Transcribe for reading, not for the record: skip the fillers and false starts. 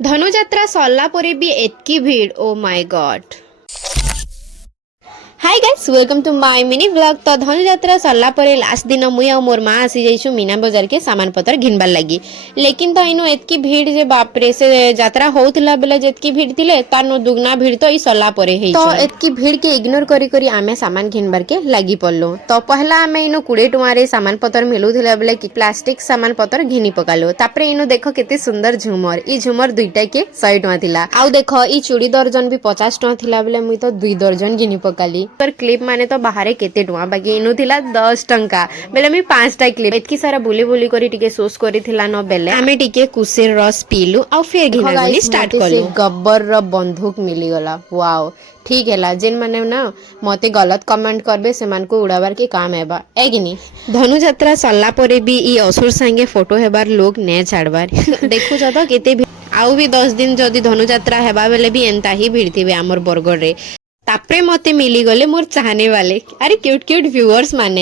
ଧନୁଯାତ୍ରା ସରିଲା ପରେ ବି ଏତକି ଭିଡ଼ ଓ my god. Hi guys welcome to my mini vlog. तो धनुଯାत्रा सरला परे लास्ट दिन मुई और मोर माँ आसी जाइछु मीना बाजार के सामान पतर घिनबार लगी। लेकिन तो इनो एतकी भीड़ जे बाप रे से यात्रा होउतला बेले जेतकी भीड़ थिले तानो दुगना भीड़ तो ई सरला परे हेइ तो एतकी भीड़ के इग्नोर करी करी आमे सामान घिनबार के लगी पड़लो। तो पहला आमे इनो 20 टଙ୍କା रे सामान पतर मिलुथिला बेले कि प्लास्टिक सामान पतर घिनी पकालो। तापरे इनो देखो केते सुंदर झुमर, ई झुमर दुईटा के 100 टଙ୍କା थिला। आउ देखो ई चूड़ी दर्जन भी 50 टଙ୍କା थिला बेले मुई तो 2 दर्जन घिनी पकाली। पर क्लिप माने तो बाहर केते टुआ बाकी इनु थिला 10 टंका बेले मी 5टा क्लिप एतकी सारा बुली बुली करी टिके सोस करी थिला न बेले आमे टिके कुसेर रस पीलु और फिर घिनागुनी स्टार्ट करलु। गब्बर र बंदूक मिली गला। वाओ ठीक हैला जेन माने ना मते गलत कमेंट करबे से मान को उड़ाबार के काम हेबा एगिनी। धनुଯାत्रा सरला परे भी ई असुर संगे फोटो हेबार लोग ने छाड़बार देखु छ तो केते भी आउ भी 10 दिन जदी धनुଯାत्रा हेबा बेले भी एंता ही भीड़ थिबे हमर बरगड़ रे। तापरे मते मिली गले मोर चाहने वाले अरे क्यूट क्यूट व्यूअर्स माने।